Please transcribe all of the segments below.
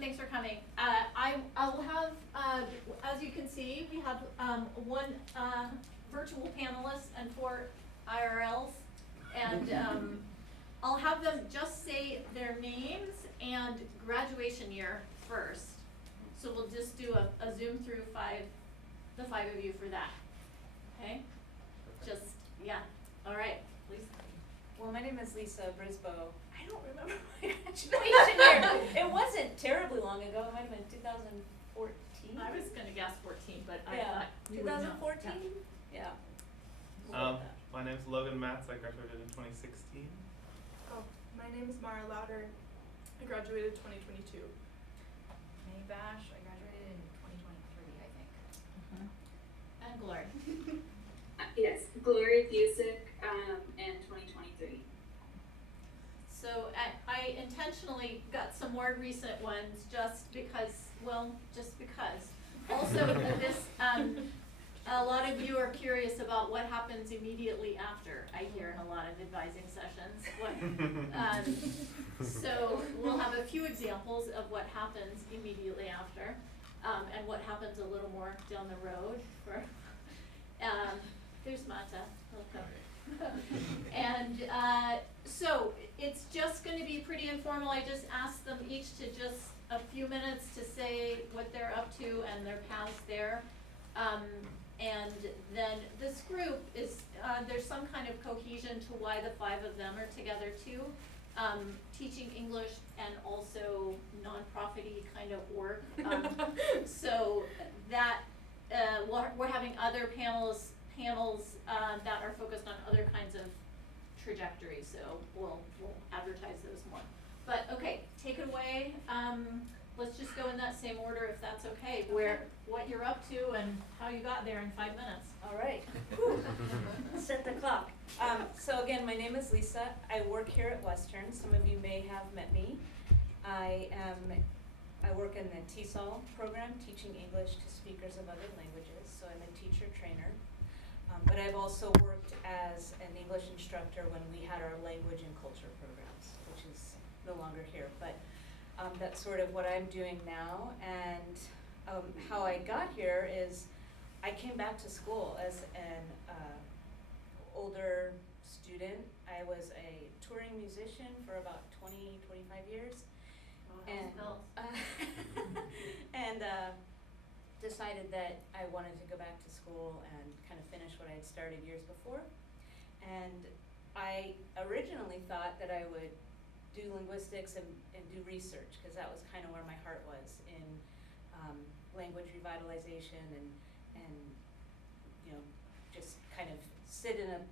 thanks for coming. I'll have, as you can see, we have one virtual panelist and 4 IRLs, and I'll have them just say their names and graduation year first. So we'll just do a zoom through the 5 of you for that. Okay? Just, yeah. All right, Lisa. Well, my name is Lisa Brisbois. I don't remember my graduation year. It wasn't terribly long ago. It might have been 2014. I was gonna guess 14, but I Yeah, thought you would know. 2014? Yeah. My name's Logan Matz. I graduated in 2016. Oh, my name is Mara Louter. I graduated 2022. Me, Bash, I graduated in 2023, I think. And Glory. Yes, Glory Busic in 2023. So I intentionally got some more recent ones just because, well, just because. Also, this, a lot of you are curious about what happens immediately after, I hear in a lot of advising sessions. So we'll have a few examples of what happens immediately after, and what happens a little more down the road for, there's Mata, welcome. And so it's just going to be pretty informal. I just asked them each to just a few minutes to say what they're up to and their paths there. And then this group is, there's some kind of cohesion to why the 5 of them are together too. Teaching English and also non-profit-y kind of work. So that, we're having other panels that are focused on other kinds of trajectories, so we'll advertise those more. But okay, take it away. Let's just go in that same order if that's okay. What you're up to and how you got there in 5 minutes. All right. Set the clock. So again, my name is Lisa. I work here at Western. Some of you may have met me. I work in the TESOL program, teaching English to speakers of other languages. So I'm a teacher trainer. But I've also worked as an English instructor when we had our language and culture programs, which is no longer here. But that's sort of what I'm doing now. And how I got here is I came back to school as an older student. I was a touring musician for about 20, 25 years. And decided that I wanted to go back to school and kind of finish what I had started years before. And I originally thought that I would do linguistics and do research, because that was kind of where my heart was in language revitalization and you know, just kind of sit in a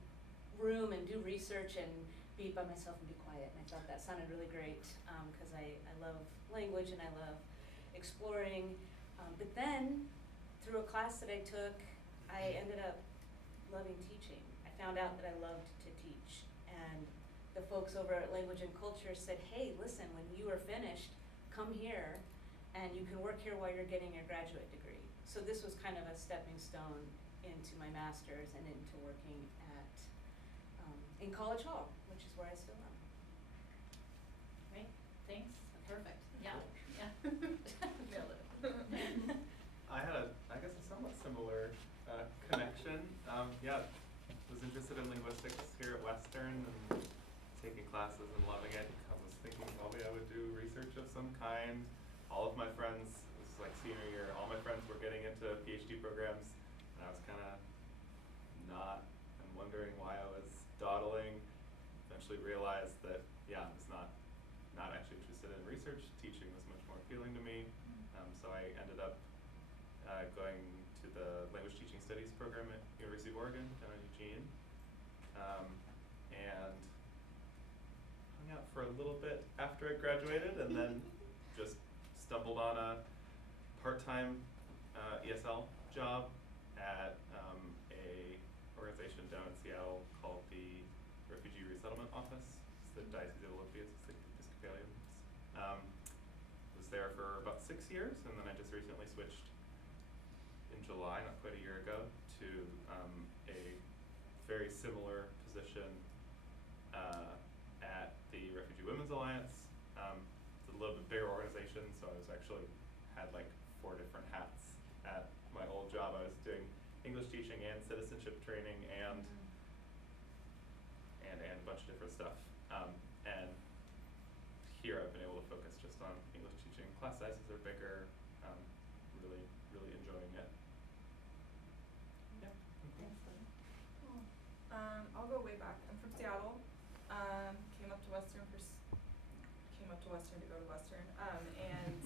room and do research and be by myself and be quiet. And I thought that sounded really great, because I love language and I love exploring. But then, through a class that I took, I ended up loving teaching. I found out that I loved to teach. And the folks over at Language and Culture said, hey, listen, when you are finished, come here and you can work here while you're getting your graduate degree. So this was kind of a stepping stone into my master's and into working at in College Hall, which is where I still am. Right, thanks, perfect, yeah, yeah. Nailed it. I had I guess a somewhat similar connection. Yeah, was interested in linguistics here at Western and taking classes and loving it. I was thinking probably I would do research of some kind. All of my friends, this was like senior year, all my friends were getting into PhD programs, and I was kind of not, and wondering why I was dawdling. Eventually realized that, yeah, I was not actually interested in research. Teaching was much more appealing to me. So I ended up going to the Language Teaching Studies program at University of Oregon down in Eugene, and hung out for a little bit after I graduated, and then just stumbled on a part-time ESL job at a organization down in Seattle called the Refugee Resettlement Office. It's the Diocese of Olympia, it's the Episcopalian. Was there for about 6 years, and then I just recently switched in July, not quite a year ago, to a very similar position at the Refugee Women's Alliance. It's a little bit bigger organization, so I was actually actually had like 4 different hats at my old job. I was doing English teaching and citizenship training and a bunch of different stuff. And here I've been able to focus just on English teaching. Class sizes are bigger. Really, really enjoying it. Yeah. Cool. I'll go way back. I'm from Seattle. Came up to Western to go to Western. And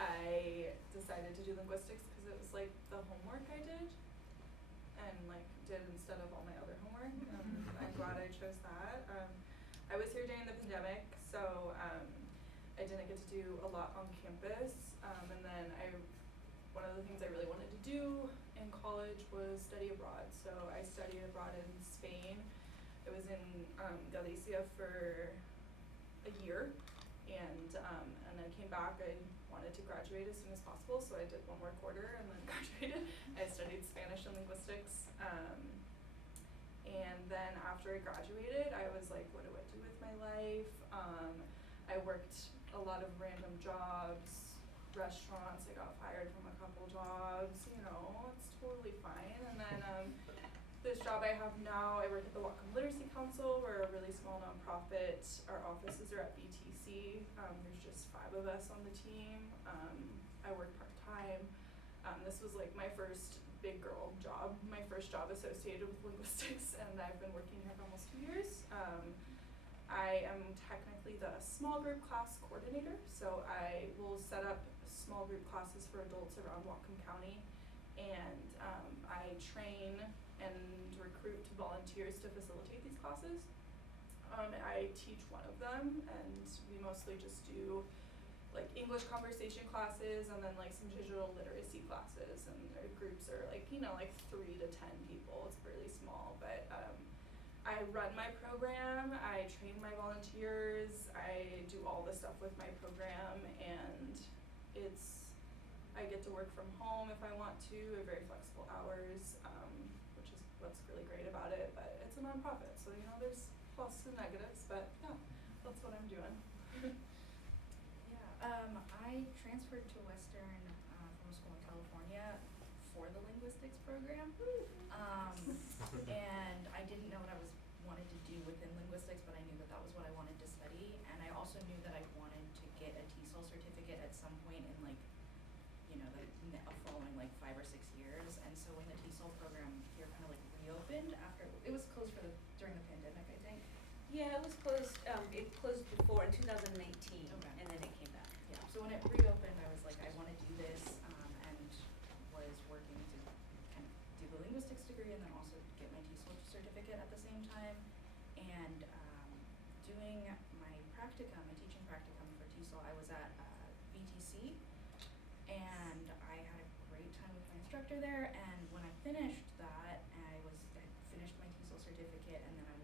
I decided to do linguistics because it was like the homework I did, and like did instead of all my other homework. I'm glad I chose that. I was here during the pandemic, so I didn't get to do a lot on campus. And then one of the things I really wanted to do in college was study abroad. So I studied abroad in Spain. I was in Galicia for a year, and then came back. I wanted to graduate as soon as possible, so I did 1 more quarter and then graduated. I studied Spanish and linguistics. And then after I graduated, I was like, what do I do with my life? I worked a lot of random jobs, restaurants. I got fired from a couple jobs, you know, it's totally fine. And then this job I have now, I work at the Whatcom Literacy Council. We're a really small nonprofit. Our offices are at BTC. There's just 5 of us on the team. I work part-time. This was like my first big girl job, my first job associated with linguistics, and I've been working here for almost 2 years. I am technically the small group class coordinator, so I will set up small group classes for adults around Whatcom County, and I train and recruit volunteers to facilitate these classes. I teach one of them, and we mostly just do like English conversation classes and then like some digital literacy classes, and our groups are like, you know, like 3 to 10 people. It's really small, but I run my program, I train my volunteers, I do all the stuff with my program, and I get to work from home if I want to. I have very flexible hours, which is what's really great about it, but it's a nonprofit, so you know, there's pluses and negatives, but yeah, that's what I'm doing. I transferred to Western from a school in California for the linguistics program. And I didn't know what I wanted to do within linguistics, but I knew that was what I wanted to study. And I also knew that I wanted to get a TESOL certificate at some point in like, you know, the following like 5 or 6 years. And so when the TESOL program here kind of like reopened after, it was closed during the pandemic, I think. Yeah, it was closed, it closed before in 2019, Okay. and then it came back. Yeah, so when it reopened, I was like, I want to do this, and was working to kind of do the linguistics degree and then also get my TESOL certificate at the same time. And doing my practicum, my teaching practicum for TESOL, I was at VTC, and I had a great time with my instructor there. And when I finished that, I finished my TESOL certificate, and then I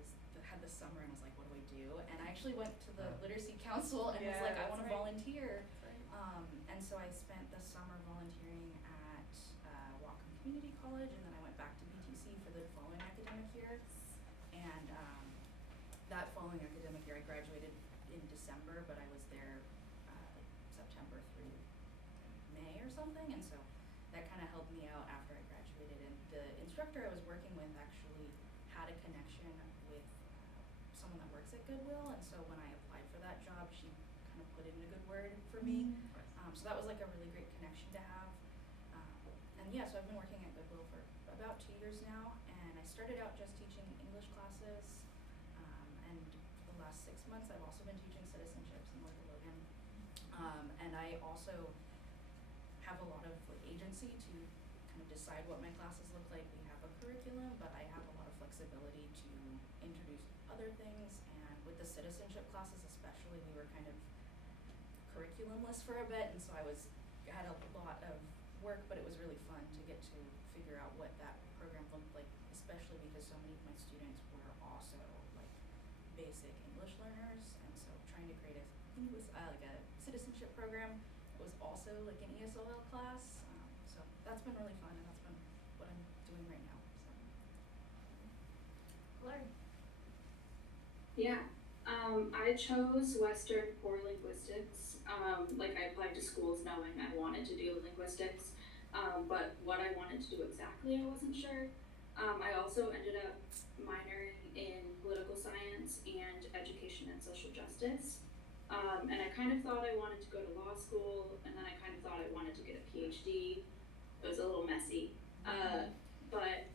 had the summer and was like, what do I do? And I actually went to the Literacy Council and was like, I want to volunteer. And so I spent the summer volunteering at Whatcom Community College, and then I went back to BTC for the following academic year. And that following academic year, I graduated in December, but I was there September through May or something, and so that kind of helped me out after I graduated. And the instructor I was working with actually had a connection with someone that works at Goodwill, and so when I applied for that job, she kind of put in a good word for me. So that was like a really great connection to have. And yeah, so I've been working at Goodwill for about 2 years now, and I started out just teaching English classes, and for the last 6 months I've also been teaching citizenships in Logan. And I also have a lot of like agency to kind of decide what my classes look like. We have a curriculum, but I have a lot of flexibility to introduce other things. And with the citizenship classes especially, we were kind of curriculumless for a bit, and so I had a lot of work, but it was really fun to get to figure out what that program looked like, especially because so many of my students were also like basic English learners, and so trying to create like a citizenship program was also like an ESOL class, so that's been really fun, and that's been what I'm doing right now. Claire. Yeah, I chose Western for linguistics. Like I applied to schools knowing I wanted to do linguistics, but what I wanted to do exactly I wasn't sure. I also ended up minoring in political science and education and social justice. And I kind of thought I wanted to go to law school, and then I kind of thought I wanted to get a PhD. It was a little messy. But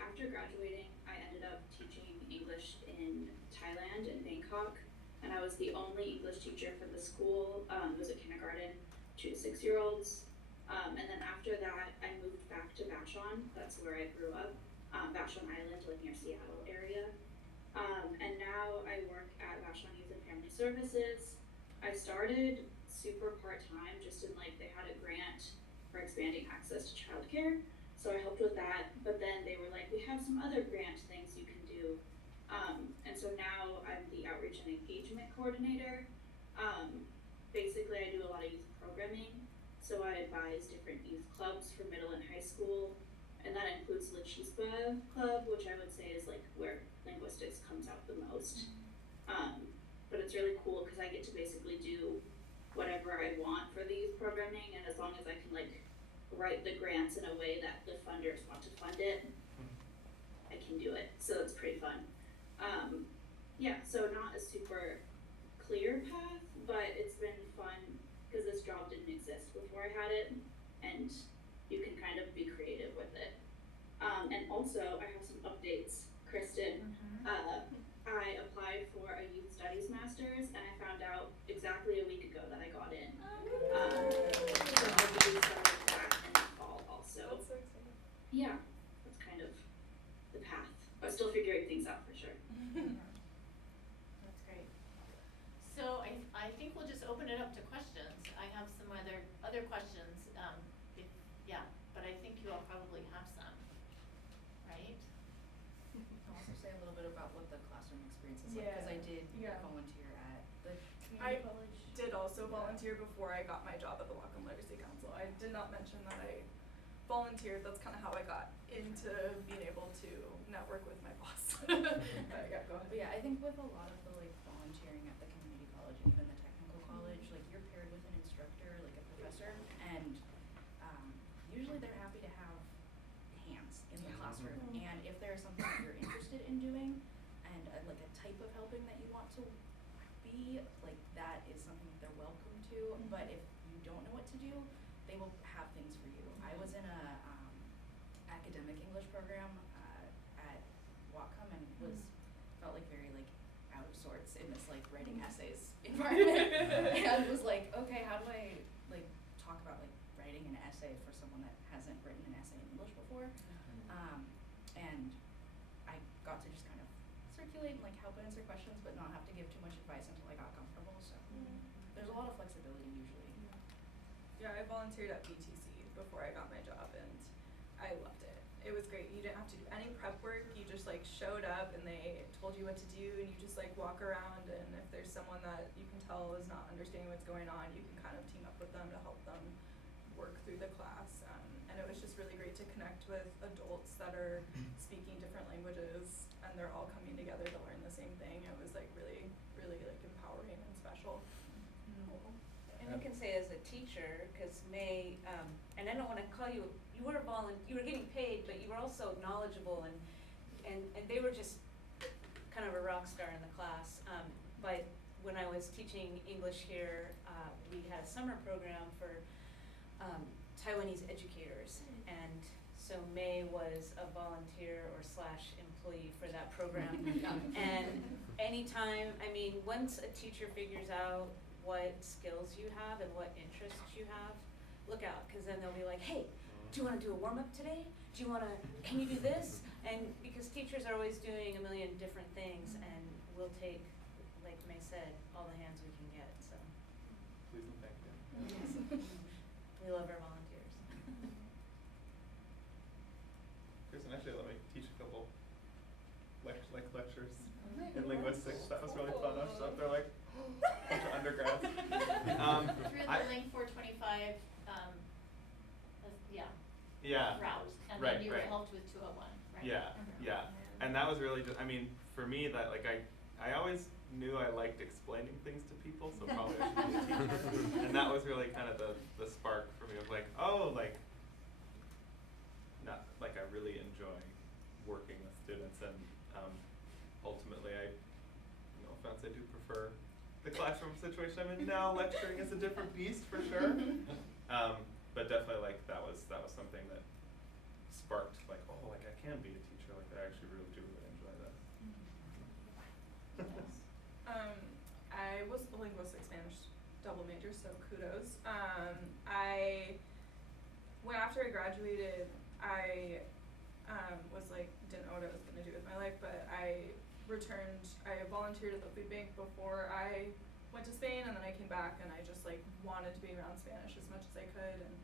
after graduating, I ended up teaching English in Thailand and Bangkok, and I was the only English teacher for the school. It was a kindergarten, 2 to 6-year-olds. And then after that, I moved back to Vashon. That's where I grew up, Vashon Island, like near Seattle area. And now I work at Vashon Youth and Family Services. I started super part-time, just in like they had a grant for expanding access to childcare. So I helped with that, but then they were like, we have some other grant things you can do. And so now I'm the outreach and engagement coordinator. Basically I do a lot of youth programming. So I advise different youth clubs for middle and high school. And that includes the Chispa Club, which I would say is like where linguistics comes out the most. But it's really cool because I get to basically do whatever I want for the youth programming, and as long as I can like write the grants in a way that the funders want to fund it, I can do it. So it's pretty fun. Yeah, so not a super clear path, but it's been fun because this job didn't exist before I had it, and you can kind of be creative with it. And also, I have some updates, Kristen. I applied for a youth studies master's, and I found out exactly a week ago that I got in. So I'll be starting that in the fall also. That's so exciting. Yeah, that's kind of the path, but still figuring things out for sure. That's great. So I think we'll just open it up to questions. I have some other questions, but I think you all probably have some, right? I'll also say a little bit about what the classroom experience is like, Yeah. because I did Yeah. volunteer at the I community college. did also volunteer before I got my job at the Whatcom Literacy Council. I did not mention that I volunteered. That's kind of how I got into being able to network with my boss. Yeah, go ahead. But yeah, I think with a lot of the like volunteering at the community college and even the technical college, like you're paired with an instructor, like a professor, and usually they're happy to have hands in the classroom. And if there's something that you're interested in doing, and like a type of helping that you want to be, like that is something that they're welcome to. But if you don't know what to do, they will have things for you. I was in a academic English program at Whatcom, and felt like very like out of sorts in this like writing essays environment. And was like, okay, how do I like talk about like writing an essay for someone that hasn't written an essay in English before? And I got to just kind of circulate and like help answer questions, but not have to give too much advice until I got comfortable. So there's a lot of flexibility usually. Yeah, I volunteered at BTC before I got my job, and I loved it. It was great. You didn't have to do any prep work. You just like showed up and they told you what to do, and you just like walk around, and if there's someone that you can tell is not understanding what's going on, you can kind of team up with them to help them work through the class. And it was just really great to connect with adults that are speaking different languages, and they're all coming together to learn the same thing. It was like really, really like empowering and special. And I can say as a teacher, because May, and I don't want to call you, you were getting paid, but you were also knowledgeable, and they were just kind of a rock star in the class. But when I was teaching English here, we had a summer program for Taiwanese educators, and so May was a volunteer or / employee for that program. And anytime, I mean, once a teacher figures out what skills you have and what interests you have, look out, because then they'll be like, hey, do you want to do a warm-up today? Can you do this? And because teachers are always doing a million different things, and we'll take, like May said, all the hands we can get, so. Please and thank you. We love our volunteers. Kristen, actually let me teach a couple lectures in linguistics. That was really fun. I was just up there like bunch of undergrads. Through the link 425, route, and right, then you right. helped with 201, right? Yeah, yeah. And that was really just, I mean, for me, that like I always knew I liked explaining things to people, so probably I should be a teacher. And that was really kind of the spark for me of like, oh, like, not, like I really enjoy working with students, and ultimately no offense, I do prefer the classroom situation I'm in now. Lecturing is a different beast for sure. But definitely like that was something that sparked like, oh, like I can be a teacher, like I actually really do really enjoy this. I was a linguistics Spanish double major, so kudos. After I graduated, I was like, didn't know what I was gonna do with my life, but I volunteered at the food bank before I went to Spain, and then I came back and I just like wanted to be around Spanish as much as I could, and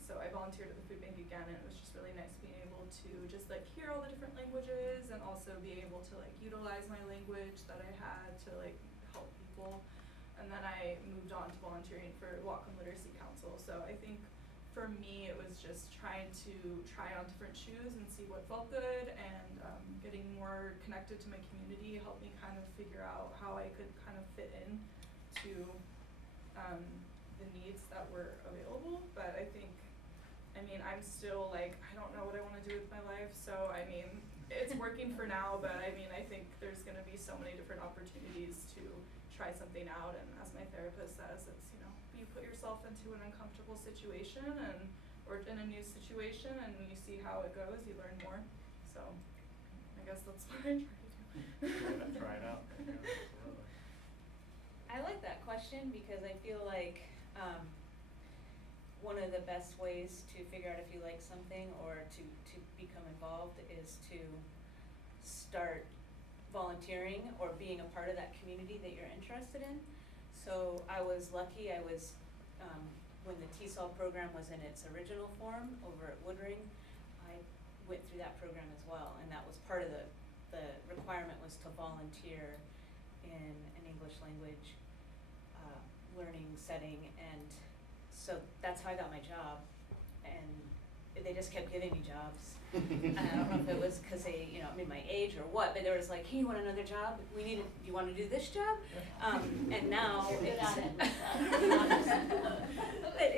so I volunteered at the food bank again, and it was just really nice being able to just like hear all the different languages and also be able to like utilize my language that I had to like help people. And then I moved on to volunteering for Whatcom Literacy Council. So I think for me it was just trying to try on different shoes and see what felt good, and getting more connected to my community helped me kind of figure out how I could kind of fit in to the needs that were available. But I think, I mean, I'm still like, I don't know what I want to do with my life, so I mean, it's working for now, but I mean, I think there's going to be so many different opportunities to try something out, and as my therapist says, it's, you know, you put yourself into an uncomfortable situation or in a new situation, and you see how it goes, you learn more. So I guess that's what I try to do. Try it out. Yeah, absolutely. I like that question because I feel like one of the best ways to figure out if you like something or to become involved is to start volunteering or being a part of that community that you're interested in. So I was lucky, when the TESOL program was in its original form over at Woodring, I went through that program as well, and that was part of the requirement was to volunteer in an English language learning setting, and so that's how I got my job, and they just kept giving me jobs. And I don't know if it was because they, you know, I mean my age or what, but they were just like, hey, you want another job? Do you want to do this job? And now You're good it's, at it. but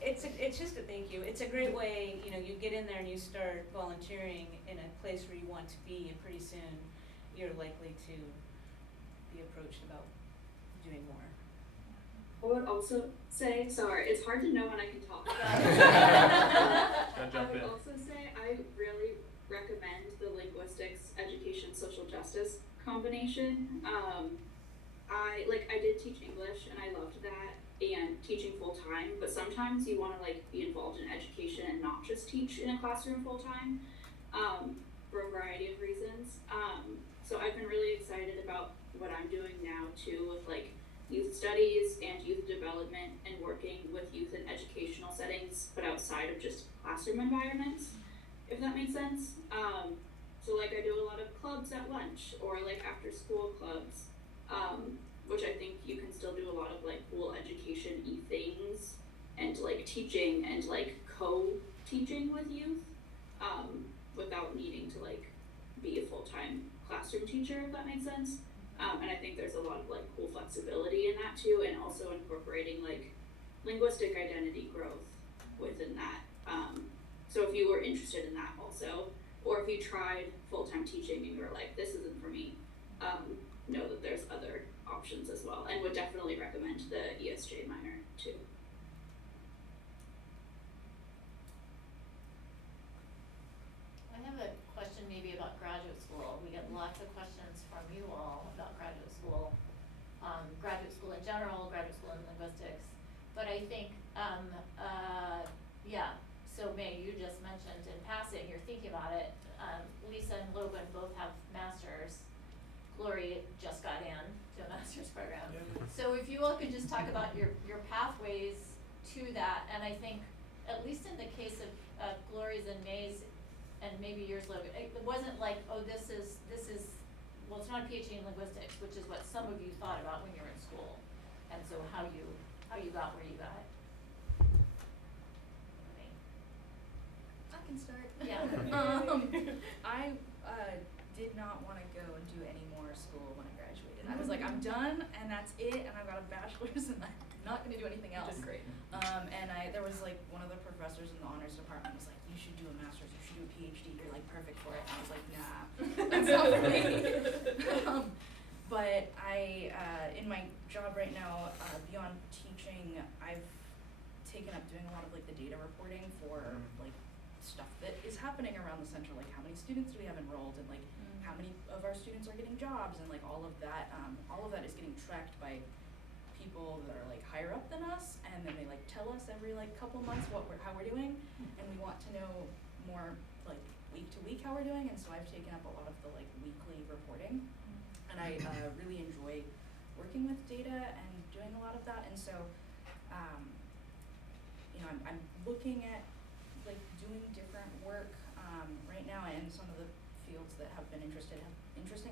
it's just a thank you. It's a great way, you know, you get in there and you start volunteering in a place where you want to be, and pretty soon you're likely to be approached about doing more. I would also say, sorry, it's hard to know when I can talk. I would also say I really recommend the linguistics, education, social justice combination. I did teach English and I loved that, and teaching full time, but sometimes you want to like be involved in education and not just teach in a classroom full time, for a variety of reasons. So I've been really excited about what I'm doing now too, with like youth studies and youth development, and working with youth in educational settings, but outside of just classroom environments, if that makes sense. So like I do a lot of clubs at lunch, or like after school clubs, which I think you can still do a lot of like cool education-y things, and like teaching and like co-teaching with youth, without needing to like be a full-time classroom teacher, if that makes sense. And I think there's a lot of like cool flexibility in that too, and also incorporating like linguistic identity growth within that. So if you were interested in that also, or if you tried full-time teaching and you were like, this isn't for me, know that there's other options as well, and would definitely recommend the ESJ minor too. I have a question maybe about graduate school. We get lots of questions from you all about graduate school in general, graduate school in linguistics. But I think, so May, you just mentioned in passing, you're thinking about it. Lisa and Logan both have masters. Glory just got in to a master's program. Yeah. So if you all could just talk about your pathways to that, and I think, at least in the case of Glory's and May's, and maybe yours, Logan, it wasn't like, oh, this is, well, it's not a PhD in linguistics, which is what some of you thought about when you were in school, and so how you got where you got. I can start. Yeah. I did not want to go and do any more school when I graduated. I was like, I'm done, and that's it, and I've got a bachelor's, and I'm not gonna do anything else. That's great. And there was like, one of the professors in the honors department was like, you should do a master's, you should do a PhD, you're like perfect for it, and I was like, nah, that's not for me. But in my job right now, beyond teaching, I've taken up doing a lot of like the data reporting for like stuff that is happening around the center, like how many students do we have enrolled, and like how many of our students are getting jobs, and like all of that is getting tracked by people that are like higher up than us, and then they like tell us every like couple months how we're doing, and we want to know more like week to week how we're doing, and so I've taken up a lot of the like weekly reporting, and I really enjoy working with data and doing a lot of that, and so you know, I'm looking at like doing different work right now, and some of the fields that have been interesting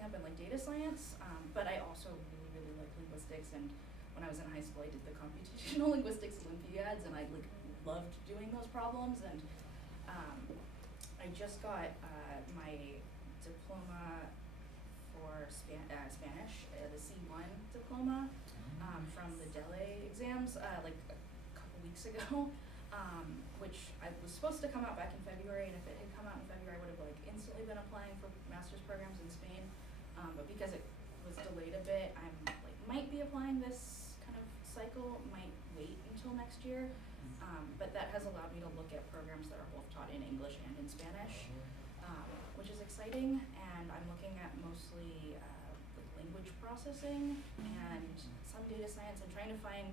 have been like data science, but I also really like linguistics, and when I was in high school I did the computational linguistics Olympiads, and I like loved doing those problems, and I just got my diploma for Spanish, the C1 diploma from the DELE exams like a couple weeks ago, which I was supposed to come out back in February, and if it had come out in February I would have like instantly been applying for master's programs in Spain, but because it was delayed a bit, I'm like might be applying this kind of cycle, might wait until next year, but that has allowed me to look at programs that are both taught in English and in Spanish, which is exciting, and I'm looking at mostly like language processing and some data science. I'm trying to find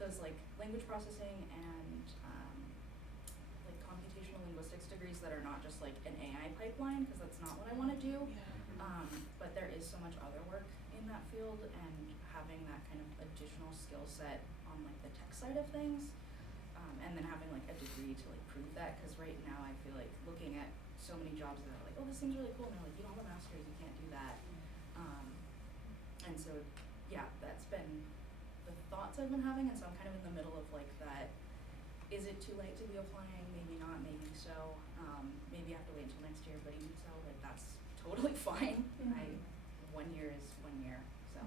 those like language processing and like computational linguistics degrees that are not just like an AI pipeline, because that's not what I want to do. But there is so much other work in that field, and having that kind of additional skill set on like the tech side of things, and then having like a degree to like prove that, because right now I feel like looking at so many jobs that are like, oh, this seems really cool, and they're like, you don't have a master's, you can't do that. And so yeah, that's been the thoughts I've been having, and so I'm kind of in the middle of like that, is it too late to be applying? Maybe not, maybe so. Maybe I have to wait until next year, but even so, like that's totally fine. 1 year is 1 year, so.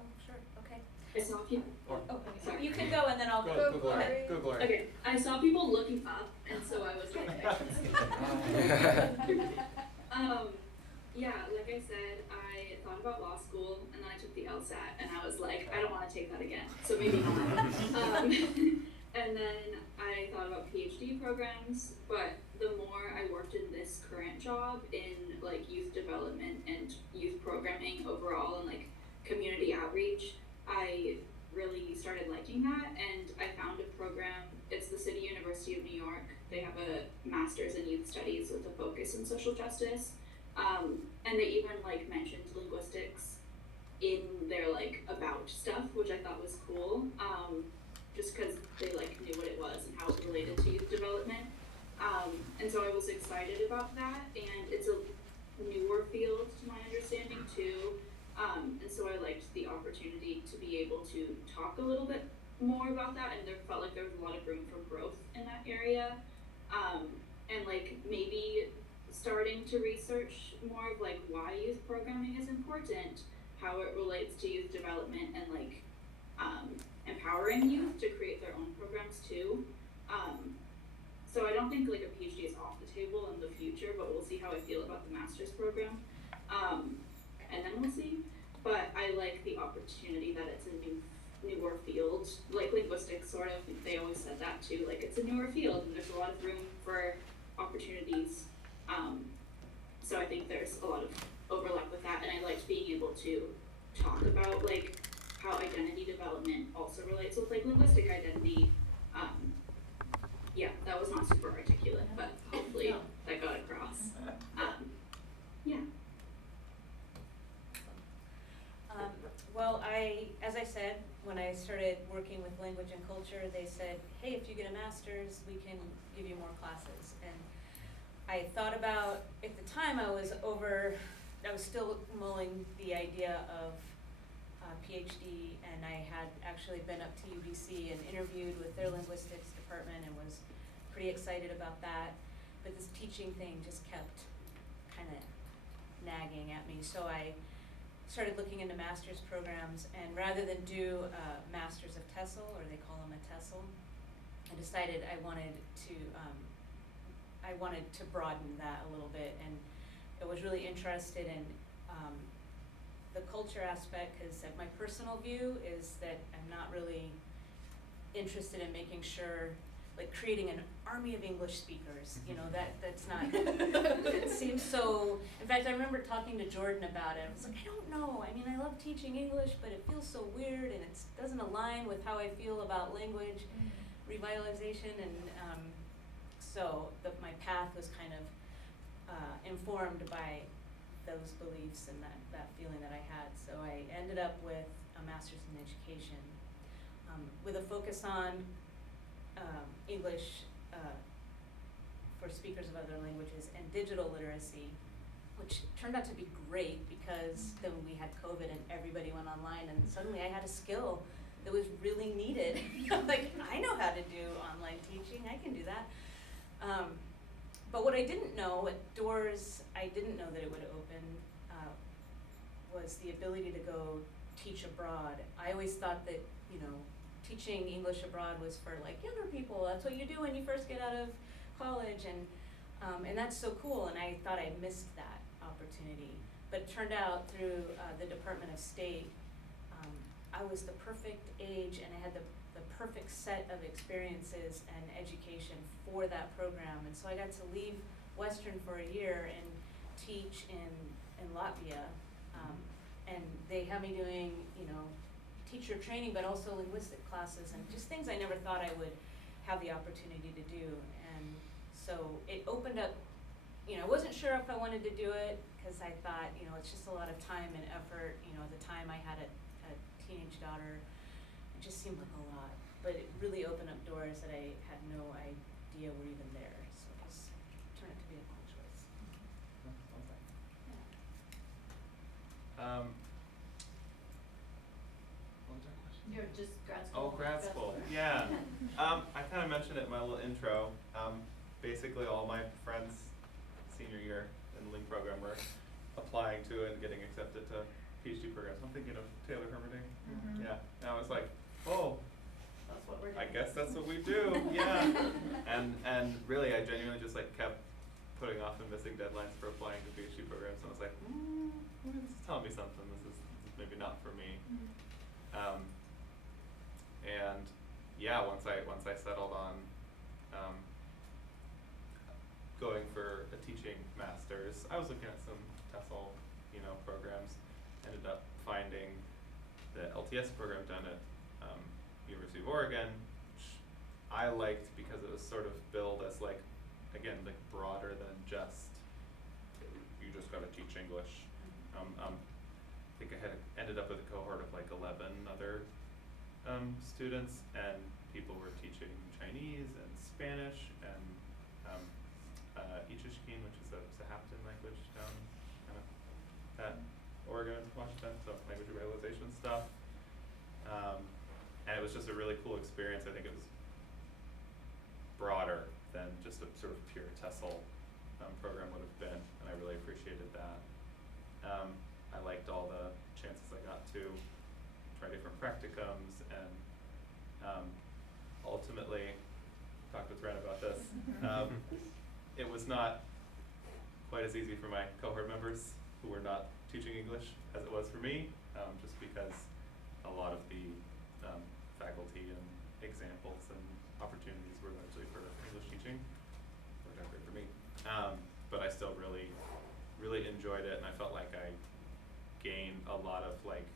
Oh, sure, okay. I saw people. Oh, Sorry. you can go, and then I'll Go, go. Gloria. ahead. Go, Gloria. Okay, I saw people looking up, and so I was like, yeah, like I said, I thought about law school, and then I took the LSAT, and I was like, I don't want to take that again, so maybe not. And then I thought about PhD programs, but the more I worked in this current job in like youth development and youth programming overall, and like community outreach, I really started liking that, and I found a program. It's the City University of New York. They have a master's in youth studies with a focus in social justice, and they even like mentioned linguistics in their like about stuff, which I thought was cool, just because they like knew what it was and how it related to youth development, and so I was excited about that, and it's a newer field to my understanding too. And so I liked the opportunity to be able to talk a little bit more about that, and there felt like there was a lot of room for growth in that area, and like maybe starting to research more of like why youth programming is important, how it relates to youth development, and like empowering youth to create their own programs too. So I don't think like a PhD is off the table in the future, but we'll see how I feel about the master's program. And then we'll see. But I like the opportunity that it's a newer field, like linguistics sort of, they always said that too, like it's a newer field and there's a lot of room for opportunities. So I think there's a lot of overlap with that, and I liked being able to talk about like how identity development also relates with like linguistic identity. Yeah, that was not super articulate, but hopefully that got across. Yeah. Well, as I said, when I started working with language and culture, they said, hey, if you get a master's, we can give you more classes. And I thought about, at the time I was still mulling the idea of PhD, and I had actually been up to UBC and interviewed with their linguistics department and was pretty excited about that. But this teaching thing just kept kind of nagging at me. So I started looking into master's programs, and rather than do a Masters of TESOL, or they call them a TESOL, I decided I wanted to broaden that a little bit, and I was really interested in the culture aspect, because my personal view is that I'm not really interested in making sure, like creating an army of English speakers, you know, that's not, it seems so, in fact, I remember talking to Jordan about it. I was like, I don't know, I mean, I love teaching English, but it feels so weird, and it doesn't align with how I feel about language revitalization, and so my path was kind of informed by those beliefs and that feeling that I had. So I ended up with a master's in education, with a focus on English for speakers of other languages and digital literacy, which turned out to be great because then we had COVID and everybody went online, and suddenly I had a skill that was really needed. Like, I know how to do online teaching, I can do that. But what I didn't know, what doors I didn't know that it would open, was the ability to go teach abroad. I always thought that, you know, teaching English abroad was for like younger people. That's what you do when you first get out of college, and that's so cool. And I thought I missed that opportunity. But it turned out through the Department of State, I was the perfect age, and I had the perfect set of experiences and education for that program. And so I got to leave Western for a year and teach in Latvia. And they had me doing, you know, teacher training, but also linguistic classes, and just things I never thought I would have the opportunity to do. And so it opened up, you know, I wasn't sure if I wanted to do it, because I thought, you know, it's just a lot of time and effort. You know, at the time I had a teenage daughter, it just seemed like a lot. But it really opened up doors that I had no idea were even there. So it just turned out to be a cool choice. What was our question? You're just grad school. Oh, grad school, yeah. I kind of mentioned it in my little intro. Basically all my friends senior year in the Link program were applying to and getting accepted to PhD programs. I'm thinking of Taylor Hermiting. Mhm. Yeah, and I was like, oh, That's what we're doing. I guess that's what we do, yeah. And really, I genuinely just like kept putting off and missing deadlines for applying to PhD programs, and I was like, this is telling me something. This is maybe not for me. And yeah, once I settled on going for a teaching master's, I was looking at some TESOL, you know, programs. Ended up finding the LTS program done at University of Oregon, which I liked because it was sort of billed as like, again, like broader than just, you just gotta teach English. I think I ended up with a cohort of like 11 other students, and people were teaching Chinese and Spanish and Ichishkin, which is a Sahaptin language down kind of at Oregon, Washington, so language revitalization stuff. And it was just a really cool experience. I think it was broader than just a sort of pure TESOL program would have been, and I really appreciated that. I liked all the chances I got to try different practicums, and ultimately, talked with Ren about this, it was not quite as easy for my cohort members who were not teaching English as it was for me, just because a lot of the faculty and examples and opportunities were largely for English teaching, which are great for me. But I still really, really enjoyed it, and I felt like I gained a lot of like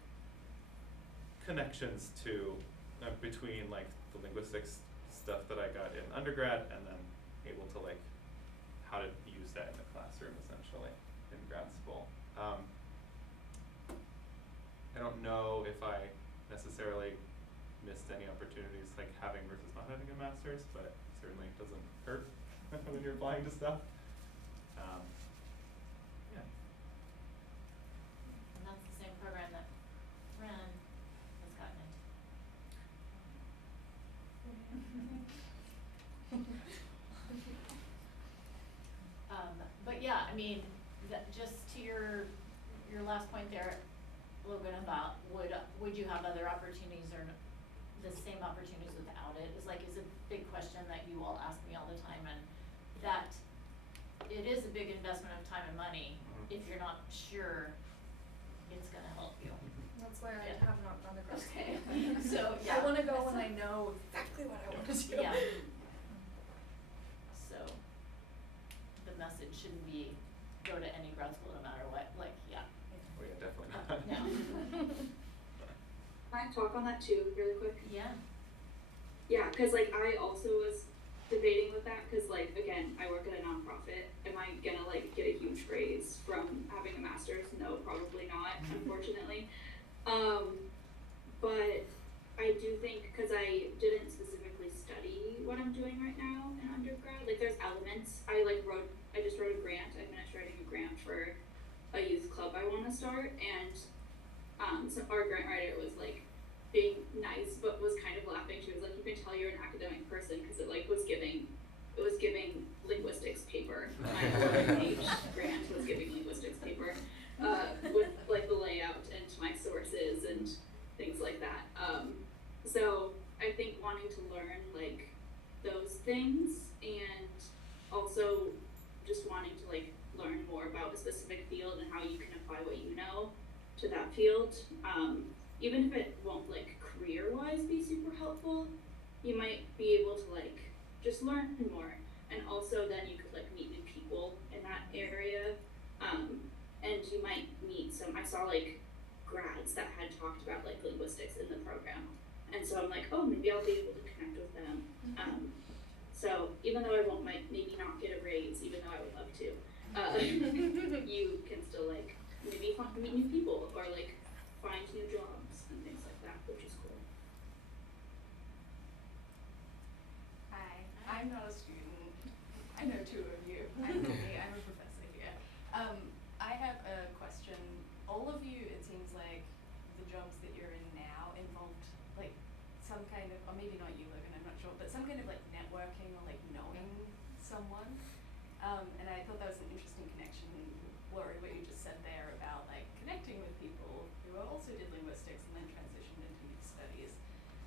connections to between like the linguistics stuff that I got in undergrad, and then able to like how to use that in the classroom essentially in grad school. I don't know if I necessarily missed any opportunities like having versus not having a master's, but certainly it doesn't hurt when you're applying to stuff. Yeah. And that's the same program that Ren has gotten into. But yeah, I mean, that just to your have other opportunities or the same opportunities without it is a big question that you all ask me all the time, and that it is a big investment of time and money if you're not sure it's gonna help you. That's why I Yeah. have not gone to grad school. Okay. So, yeah. I wanna go when I know exactly what I wanna do. Yeah. So, the message shouldn't be go to any grad school no matter what, yeah. Oh yeah, definitely not. No. Can I talk on that too, really quick? Yeah. Yeah, because like I also was debating with that because like again I work at a nonprofit. Am I gonna like get a huge raise from having a master's? No, probably not, unfortunately. But I do think because I didn't specifically study what I'm doing right now in undergrad. Like there's elements. I just wrote a grant. I finished writing a grant for a youth club I want to start, and so our grant writer was like being nice but was kind of laughing. She was like, you can tell you're an academic person because it was giving linguistics paper. My 4-page grant was giving linguistics paper with like the layout and my sources and things like that. So I think wanting to learn like those things and also just wanting to like learn more about a specific field and how you can apply what you know to that field, even if it won't like career-wise be super helpful, you might be able to like just learn more, and also then you could like meet new people in that area, and you might meet I saw like grads that had talked about like linguistics in the program, and so I'm like, oh, maybe I'll be able to connect with them. So even though I won't maybe not get a raise, even though I would love to, you can still like maybe meet new people or like find new jobs and things like that, which is cool. Hi, I'm not a student. I know two of you. I'm Amy, I'm a professor here. I have a question. All of you, it seems like the jobs that you're in now involved like some kind of, or maybe not you, Logan, I'm not sure, but some kind of like networking or like knowing someone. And I thought that was an interesting connection, Lori, what you just said there about like connecting with people who also did linguistics and then transitioned into youth studies.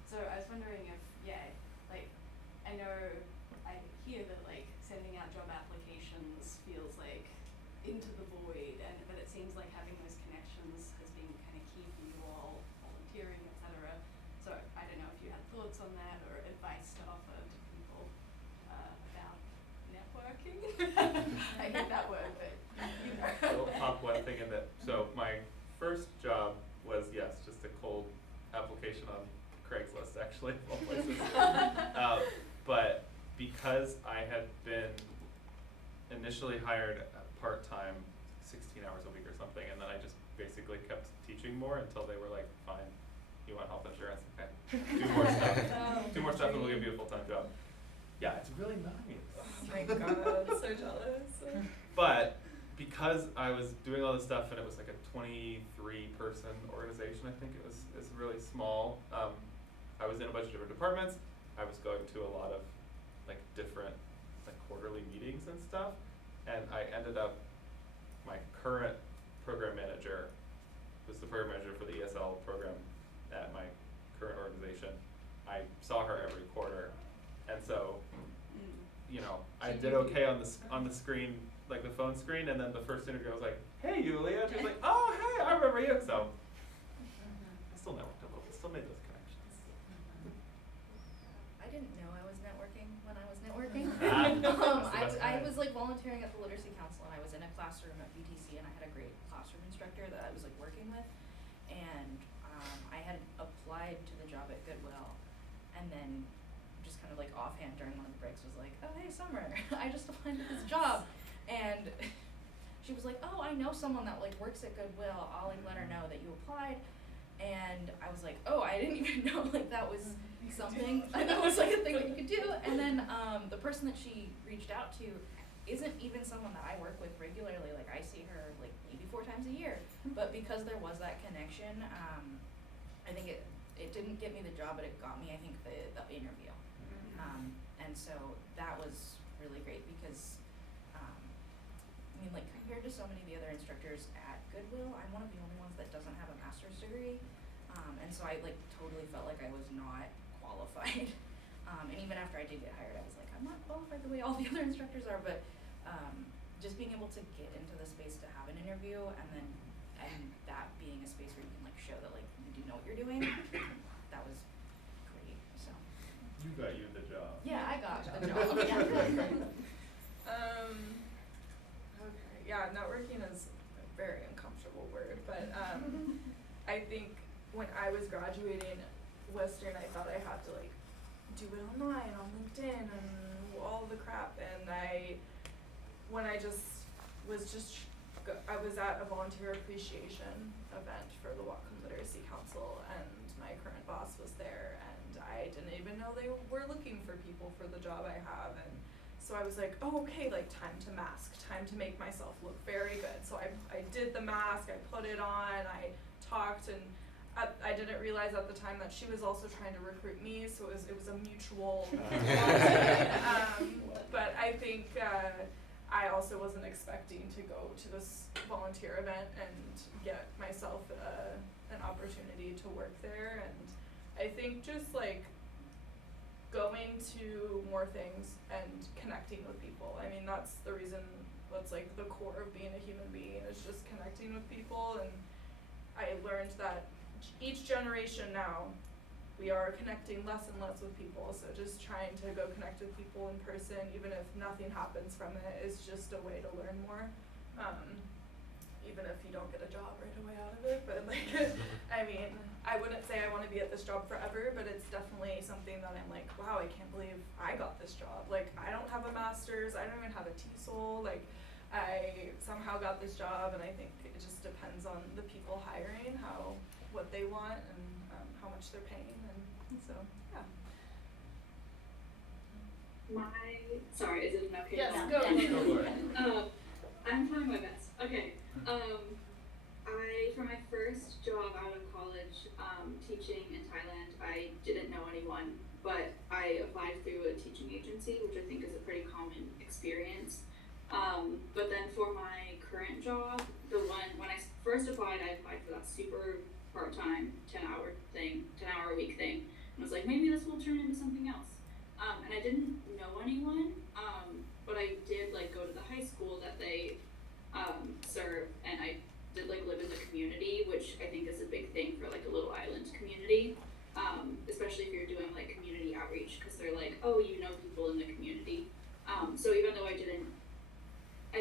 So I was wondering if, like, I know I hear that like sending out job applications feels like into the void, but it seems like having those connections has been kind of key for you all, volunteering, etc. So I don't know if you had thoughts on that or advice to offer to people about networking. I hate that word, but you know. I'll pop one thing in that. So my first job was, yes, just a cold application on Craigslist, actually, of all places. But because I had been initially hired part-time, 16 hours a week or something, and then I just basically kept teaching more until they were like, fine, you want health insurance? Okay, do more stuff. Do more stuff and we'll give you a full-time job. Yeah, it's really nice. Oh my god, so jealous. But because I was doing all this stuff and it was like a 23-person organization, I think it's really small. I was in a bunch of different departments. I was going to a lot of like different like quarterly meetings and stuff, and I ended up, my current program manager was the program manager for the ESOL program at my current organization. I saw her every quarter, and so you know, I did okay on the screen, like the phone screen, and then the first interview I was like, hey Yulia, she was like, oh hey, I remember you. So I still networked a little, still made those connections. I didn't know I was networking when I was networking. That's the best I kind. was like volunteering at the Literacy Council, and I was in a classroom at BTC, and I had a great classroom instructor that I was like working with, and I had applied to the job at Goodwill, and then just kind of like offhand during one of the breaks was like, oh hey Summer, I just applied to this job, and she was like, oh, I know someone that like works at Goodwill, I'll like let her know that you applied. And I was like, oh, I didn't even know like that was something, that was like a thing that you could do. And then the person that she reached out to isn't even someone that I work with regularly. Like I see her like maybe 4 times a year. But because there was that connection, I think it didn't get me the job, but it got me, I think, the interview. And so that was really great because, I mean, like compared to so many of the other instructors at Goodwill, I'm one of the only ones that doesn't have a master's degree. And so I like totally felt like I was not qualified. And even after I did get hired, I was like, I'm not qualified the way all the other instructors are, but just being able to get into the space to have an interview and that being a space where you can like show that like you do know what you're doing, that was great, so. You got you the job. Yeah, I got the job. Okay, yeah, networking is a very uncomfortable word, but I think when I was graduating Western, I thought I had to like do it online on LinkedIn and all the crap, and when I was at a volunteer appreciation event for the Whatcom Literacy Council, and my current boss was there, and I didn't even know they were looking for people for the job I have, and so I was like, oh, okay, like time to mask, time to make myself look very good. So I did the mask, I put it on, I talked, and I didn't realize at the time that she was also trying to recruit me, so it was a mutual but I think I also wasn't expecting to go to this volunteer event and get myself an opportunity to work there, and I think just like going to more things and connecting with people. I mean, that's the reason, that's like the core of being a human being, is just connecting with people, and I learned that each generation now, we are connecting less and less with people, so just trying to go connect with people in person, even if nothing happens from it, is just a way to learn more. Even if you don't get a job right away out of it, but like, I mean, I wouldn't say I wanna be at this job forever, but it's definitely something that I'm like, wow, I can't believe I got this job. Like, I don't have a master's, I don't even have a TESOL, like, I somehow got this job, and I think it just depends on the people hiring, what they want, and how much they're paying, and so, yeah. Sorry, is it an okay? Yes, time? go ahead. Go for it. I'm trying my best. Okay. For my first job out of college, teaching in Thailand, I didn't know anyone, but I applied through a teaching agency, which I think is a pretty common experience. But then for my current job, when I first applied, I applied for that super part-time 10-hour a week thing, and I was like, maybe this will turn into something else. And I didn't know anyone, but I did like go to the high school that they serve, and I did like live in the community, which I think is a big thing for like a little island community, especially if you're doing like community outreach, because they're like, oh, you know people in the community. So even though I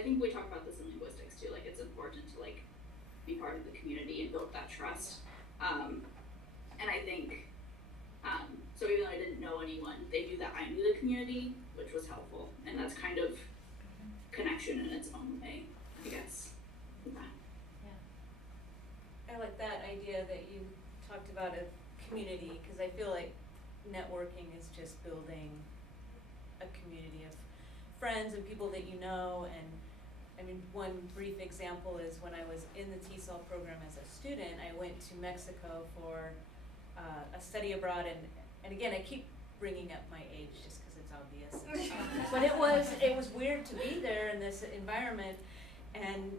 think we talk about this in linguistics too, like it's important to like be part of the community and build that trust. And I think, so even though I didn't know anyone, they knew that I knew the community, which was helpful, and that's kind of connection in its own way, I guess. Yeah. I like that idea that you talked about of community, because I feel like networking is just building a community of friends and people that you know. And I mean, one brief example is when I was in the TESOL program as a student, I went to Mexico for a study abroad, and again, I keep bringing up my age just because it's obvious. But it was weird to be there in this environment, and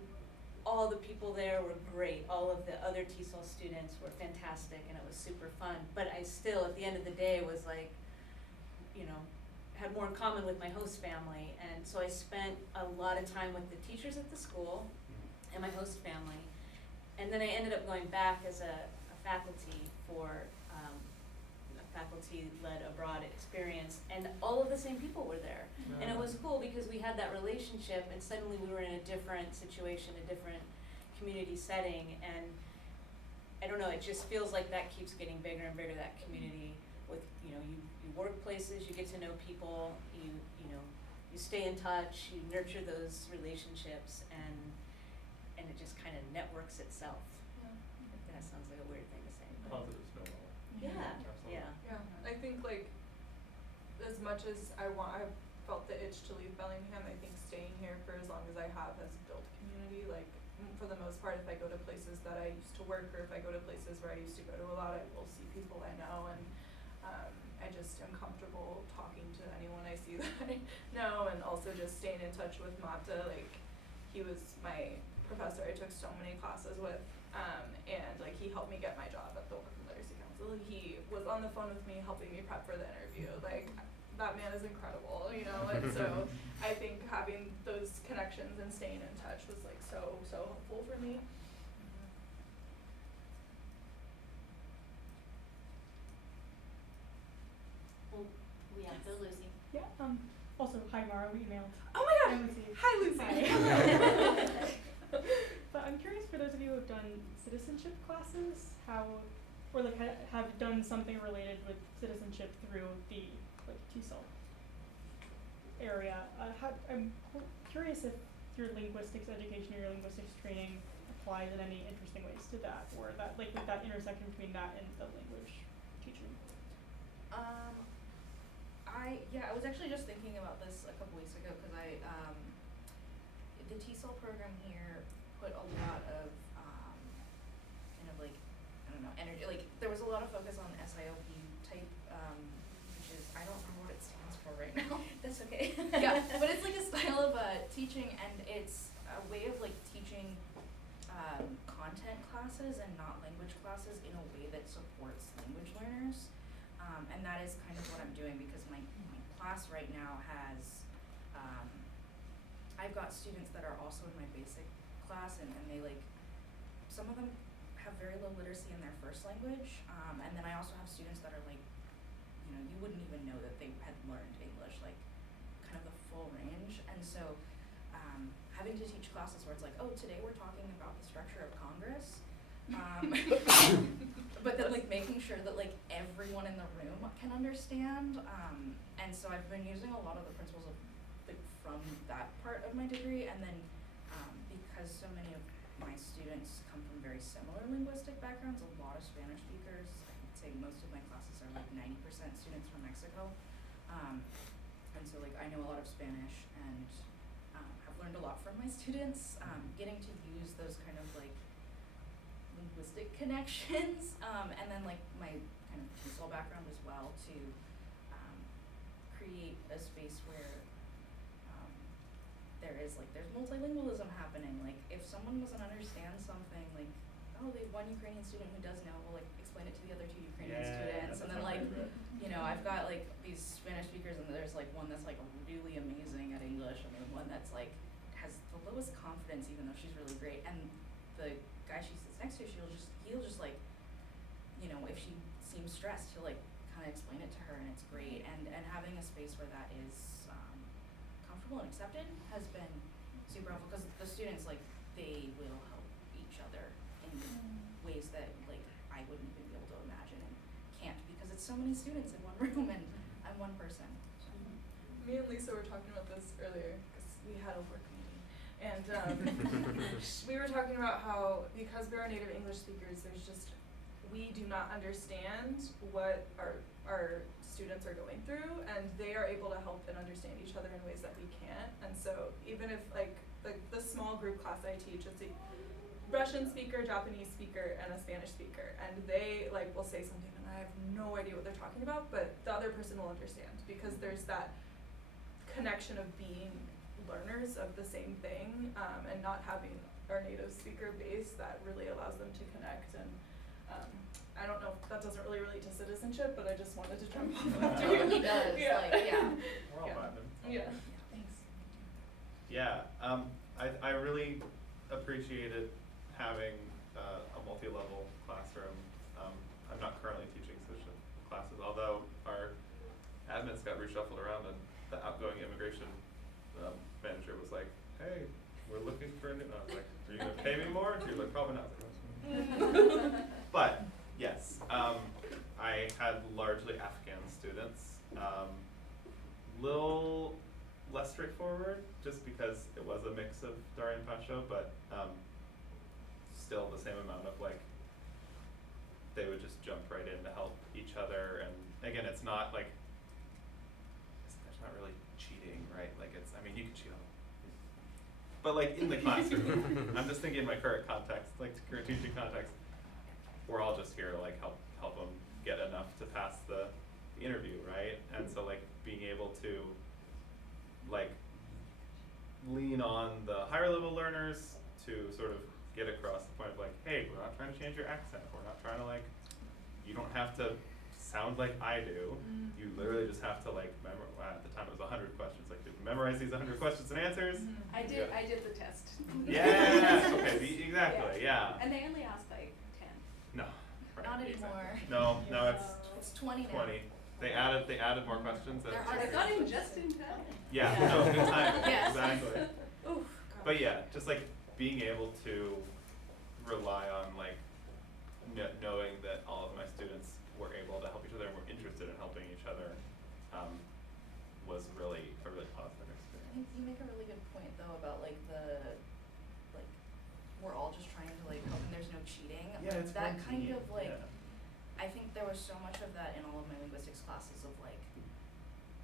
all the people there were great. All of the other TESOL students were fantastic, and it was super fun. But I still, at the end of the day, was like, you know, had more in common with my host family, and so I spent a lot of time with the teachers at the school and my host family, and then I ended up going back as a faculty for a faculty-led abroad experience, and all of the same people were there. And it was cool because we had that relationship, and suddenly we were in a different situation, a different community setting, and I don't know, it just feels like that keeps getting bigger and bigger, that community with, you know, you work places, you get to know people, you stay in touch, you nurture those relationships, and it just kind of networks itself. That sounds like a weird thing to say. But Positive snowball. yeah, Absolutely. yeah. Yeah, I think like, as much as I've felt the itch to leave Bellingham, I think staying here for as long as I have has built community. Like, for the most part, if I go to places that I used to work, or if I go to places where I used to go to a lot, I will see people I know, and I just am comfortable talking to anyone I see that I know, and also just staying in touch with Mata. Like, he was my professor I took so many classes with, and like he helped me get my job at the Whatcom on the phone with me helping me prep for the interview. Like, that man is incredible, you know, and so I think having those connections and staying in touch was like so helpful for me. Well, we have to Lucy. Yeah, also, hi Mara, we emailed. Oh my gosh! And Lucy. Hi, Lucy. But I'm curious, for those of you who have done citizenship classes, how, or like have done something related with citizenship through the like TESOL area. I'm curious if your linguistics education or your linguistics training applies in any interesting ways to that, or that like with that intersection between that and the language teaching. I was actually just thinking about this a couple weeks ago because the TESOL program here put a lot of kind of like, I don't know, energy, like there was a lot of focus on SIOP type, which is, I don't know what it stands for right now. That's okay. Yeah, but it's like a style of teaching, and it's a way of like teaching content classes and not language classes in a way that supports language learners. And that is kind of what I'm doing because my class right now has, I've got students that are also in my basic class and they like, some of them have very low literacy in their first language, and then I also have students that are like, you know, you wouldn't even know that they had learned English, like kind of the full range. And so having to teach classes where it's like, oh, today we're talking about the structure of Congress, but then like making sure that like everyone in the room can understand, and so I've been using a lot of the principles of like from that part of my degree, and then because so many of my students come from very similar linguistic backgrounds, a lot of Spanish speakers, I would say most of my classes are like 90% students from Mexico, and so like I know a lot of Spanish and have learned a lot from my students, getting to use those kind of like linguistic connections, and then like my kind of TESOL background as well to create a space where there's multilingualism happening. Like if someone doesn't understand something, like, oh, they one Ukrainian student who does know will like explain it to the other two Ukrainian students, and then like, you know, I've got like these Spanish speakers, and there's like one that's like really amazing at English, and then one that's like has the lowest confidence even though she's really great, and the guy she sits next to, he'll just like, you know, if she seems stressed, he'll like kind of explain it to her, and it's great. And having a space where that is comfortable and accepted has been super helpful because the students like they will help each other in ways that like I wouldn't even be able to imagine and can't because it's so many students in one room and I'm one person. So. Me and Lisa were talking about this earlier because we had a work meeting, and we were talking about how because we are native English speakers, there's just we do not understand what our students are going through, and they are able to help and understand each other in ways that we can't. And so even if like the small group class I teach, it's a Russian speaker, Japanese speaker, and a Spanish speaker, and they like will say something and I have no idea what they're talking about, but the other person will understand because there's that connection of being learners of the same thing, and not having our native speaker base that really allows them to connect. And I don't know if that doesn't really relate to citizenship, but I just wanted to jump on that. It really does. Yeah. Like, yeah. We're all vibing. Yeah. Thanks. Yeah, I really appreciated having a multi-level classroom. I'm not currently teaching social classes, although our admins got reshuffled around and the outgoing immigration manager was like, hey, we're looking for a new, I was like, are you gonna pay me more? And she was like, probably not. But yes, I had largely Afghan students. Little less straightforward, just because it was a mix of Dari and Vashon, but still the same amount of like, they would just jump right in to help each other. And again, it's not like, there's not really cheating, right? Like it's, I mean, you can cheat on, but like in the classroom, I'm just thinking in my current context, like current teaching context, we're all just here to like help them get enough to pass the interview, right? And so like being able to like lean on the higher level learners to sort of get across the point of like, hey, we're not trying to change your accent. We're not trying to like, you don't have to sound like I do. You literally just have to like at the time it was 100 questions. Like, memorize these 100 questions and answers. I did the test. Yes. Okay. Exactly. Yeah. And they only ask like 10. No. Right, Not exactly. anymore. No. Now it's It's 20 now. 20. They added more questions. They're and harder. I got in just in time. Yeah. No. Good time. Yes. Exactly. Oof. But yeah, just like being able to rely on like knowing that all of my students were able to help each other and were interested in helping each other was really a really positive I experience. think you make a really good point though about like we're all just trying to like help and there's no cheating. Yeah, Like, it's that one kind team, of like yeah. I think there was so much of that in all of my linguistics classes of like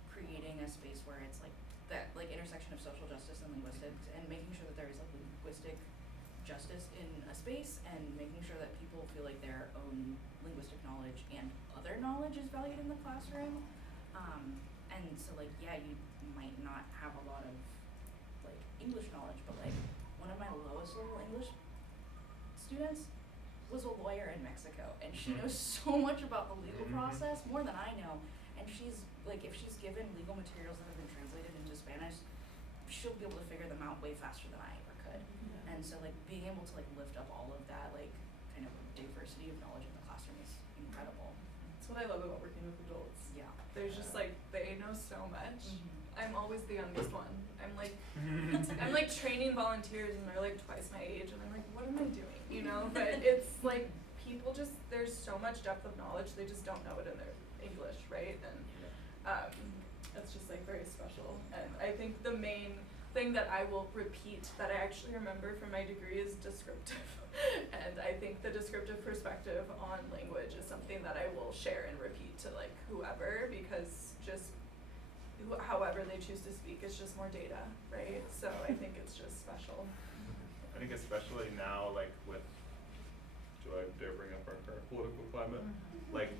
creating a space where it's like that like intersection of social justice and linguistics and making sure that there is like linguistic justice in a space and making sure that people feel like their own linguistic knowledge and other knowledge is valued in the classroom. And so like yeah, you might not have a lot of like English knowledge, but like one of my lowest level English students was a lawyer in Mexico and she knows so much about the legal process, more than I know. And she's like, if she's given legal materials that have been translated into Spanish, she'll be able to figure them out way faster than I ever could. And so like being able to like lift up all of that like kind of diversity of knowledge in the classroom is incredible. That's what I love about working with adults. Yeah. There's just like, they know so much. Mhm. I'm always the youngest one. I'm like training volunteers and they're like twice my age and I'm like, what am I doing? You know, but it's like people just, there's so much depth of knowledge, they just don't know it in their English, right? And it's just like very special. And I think the main thing that I will repeat that I actually remember from my degree is descriptive. And I think the descriptive perspective on language is something that I will share and repeat to like whoever, because just however they choose to speak is just more data, right? So I think it's just special. I think especially now, like with, do I dare bring up our current political climate? Like,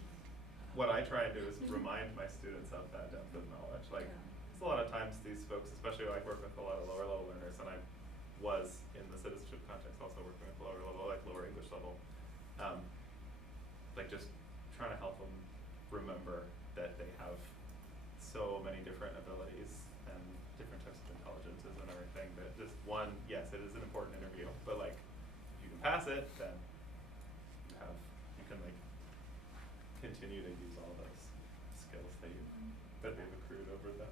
what I try and do is remind my students of that depth of knowledge. Like, there's a lot of times these folks, especially I work with a lot of lower level learners, and I was in the citizenship context also working with lower level, like lower English level. Like just trying to help them remember that they have so many different abilities and different types of intelligences and everything that just one, yes, it is an important interview, but like if you can pass it, then you can like continue to use all those skills that they've accrued over the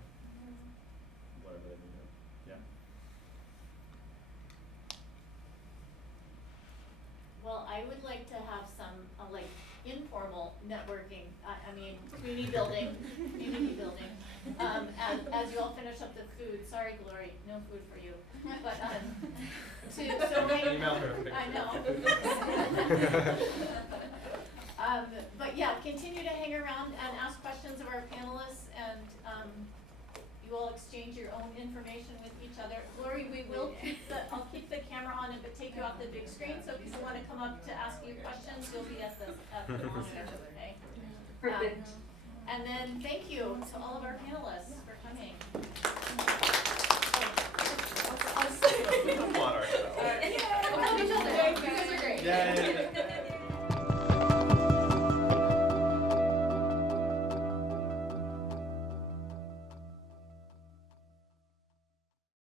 whatever they need to. Yeah. Well, I would like to have some like informal networking, community building, as you all finish up the food. Sorry, Glory, no food for you. But Email her a picture. I know. But yeah, continue to hang around and ask questions of our panelists, and you all exchange your own information with each other. Glory, I'll keep the camera on it, but take you off the big screen. So if you want to come up to ask you questions, you'll be at the monitor. Okay. Perfect. And then thank you to all of our panelists for coming. Applaud ourselves. You guys are great. Yeah.